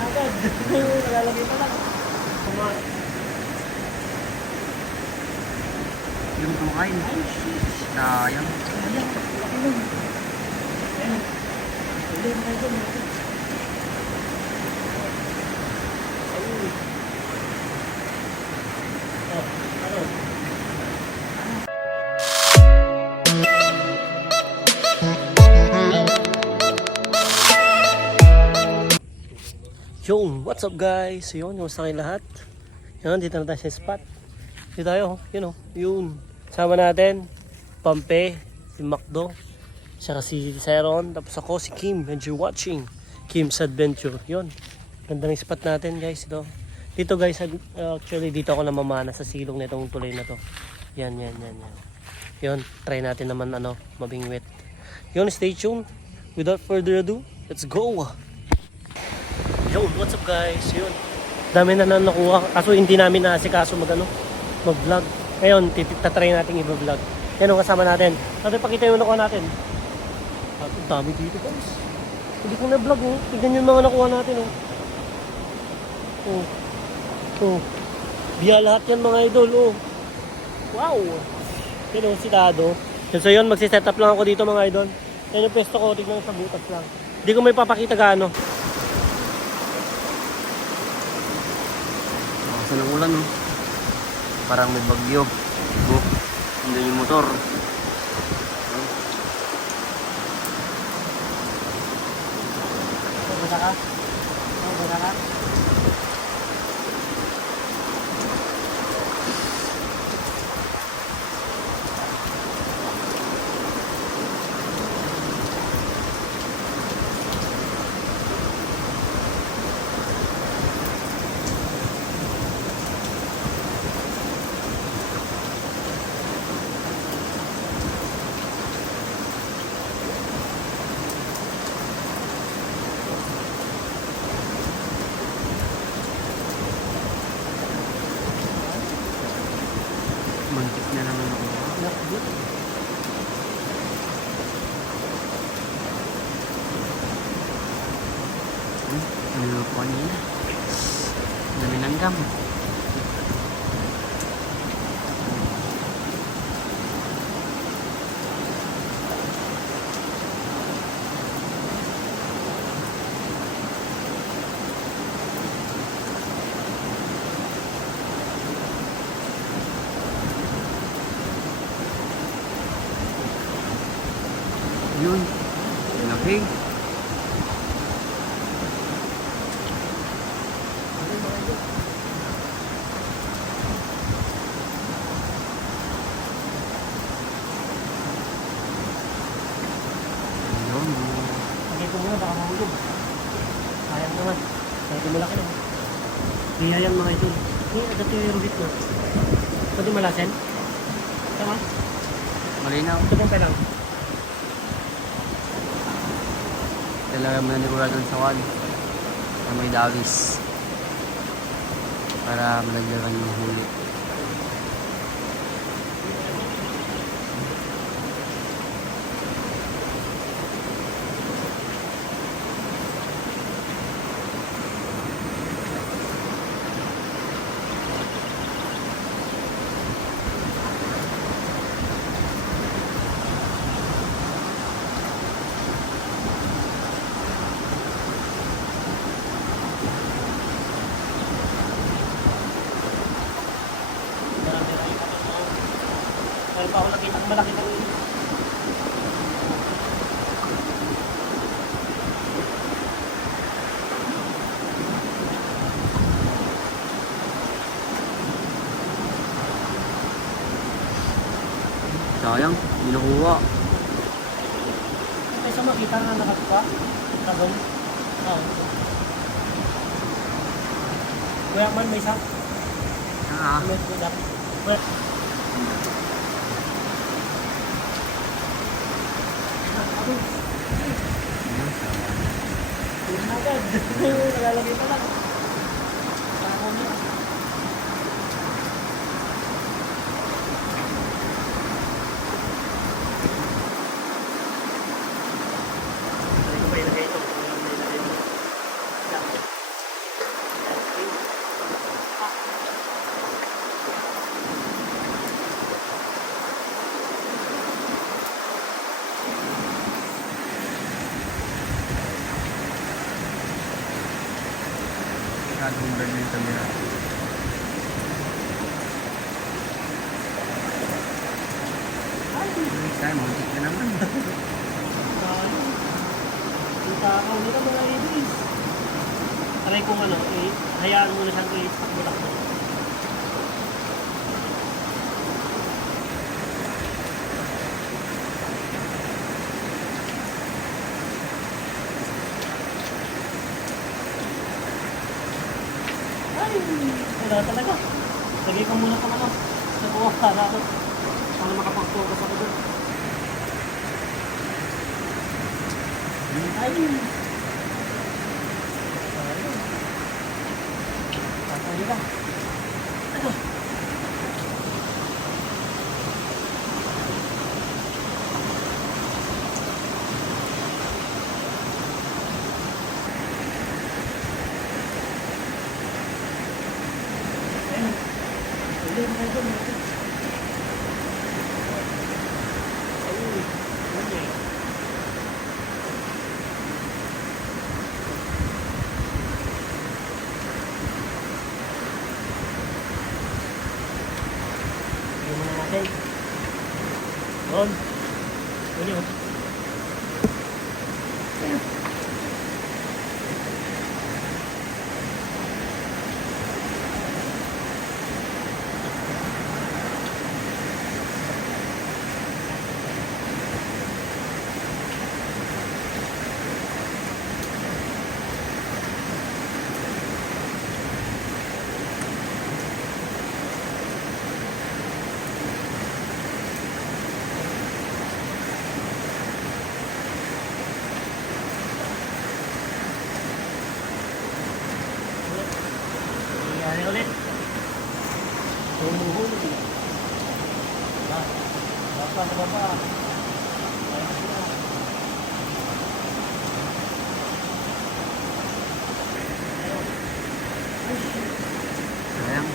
Agad. Nalalagay pa lang. Yung kumakain. Sayang. Yun, what's up guys? Yun, kumusta kayo lahat? Yun, dito na tayo sa spot. Dito tayo, yun o, yun. Sama natin, Pampe, si Macdo, saka si Seron, tapos ako si Kim, and you're watching Kim's Adventure. Yun, ganda ng spot natin guys ito. Dito guys, actually dito ako namamana sa silong na itong tulay na to. Yan. Yun, try natin naman mabingwit. Yun, stay tuned. Without further ado, let's go! Yo, what's up guys? Yun. Dami na nakuha. Kaso hindi namin naasikaso mag-vlog. Ngayon, tatry natin i-vlog. Yan ang kasama natin. Natin pakita yung nakuha natin. Ang dami dito guys. Hindi ko na-vlog oh. Tignan yung mga nakuha natin oh. Biya lahat yan mga idol oh. Wow! Yan oh, si Dado. So yun, magsiset up lang ako dito mga idol. Yan yung pesto ko, tignan sa butas lang. Hindi ko may papakita gaano. Ng ulan oh. Parang may bagyo. Oh, andun yung motor. Basta ka? Mantik na naman ako. Ano po niya? Dami ng gam. Yun. Laki. Ayun. Lagay ko muna, baka mahulog. Sayang naman. Kahit malaki naman. Kaya yan mga idol. Agad yung rubit ko. Pwede malasin? Tama? Malinaw. Ito pang pelang. Dalawa mo na nigura doon sa wall. Na may dawis. Para malagyagan yung huli. Kaya pa ako nakita ang malaki ng Sayang, hindi nakuha. kaysa makita na nakatuka. Tagong. Oo. Kuya man may isa. May kuya. Agad. Nalalagay pa lang. Masyadong blur yung camera. Ay, saan? Muntik na naman. Takaw nila mga ibis. Try kong ano, hayaan mo na siyang itakbo-takbo. Ay, wala talaga. Lagay ko muna itong ano, sa buwak para ako. Para makapag-focus ako doon. Ay! Tatay ba? Ano? Okay. Doon. Doon yun. Nangyari ulit. Humuhuli. Basta sa baba. Sayang.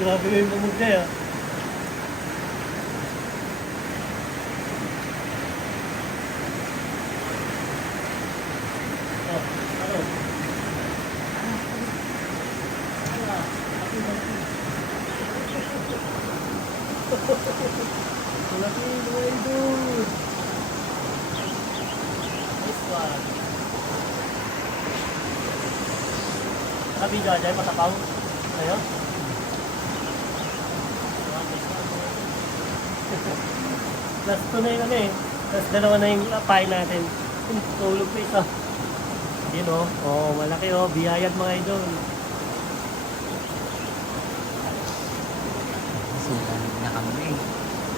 Grabe yung bumugda ya. Oh, ano? Malaki mga idol. This one. Sabi dyan, matapaw. Ayun. Last 2 na yung ano eh. Last 2 na yung pain natin. Tulog pa isa. Yun o. Oh, malaki o. Biyayad mga idol. Kasi na kami.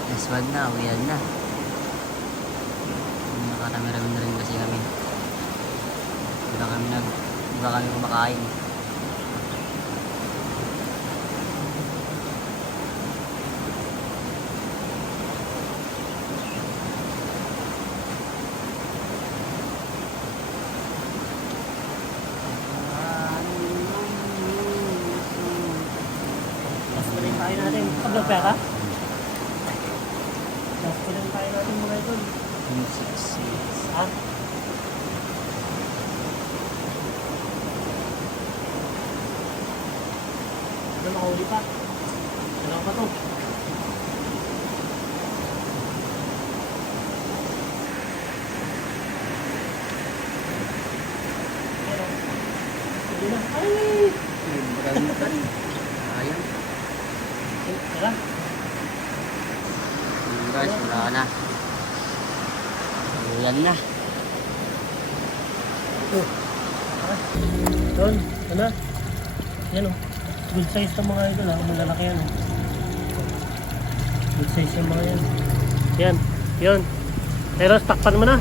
Last one na, uwian na. Sobra kami kumakain. Last na rin tayo natin. Pag nagpera? Last na rin tayo natin mga idol. 266. Ha? Ano makahuli pa? Ano pa to? Pero, hindi na. Ay! Ayun. Tara. Guys, wala na. Ulan na. Doon, ito na. Yan o. Good size ng mga idol ha. Malalaki yan o. Good size yung mga yan. Yan. Yun. Pero takpan mo na.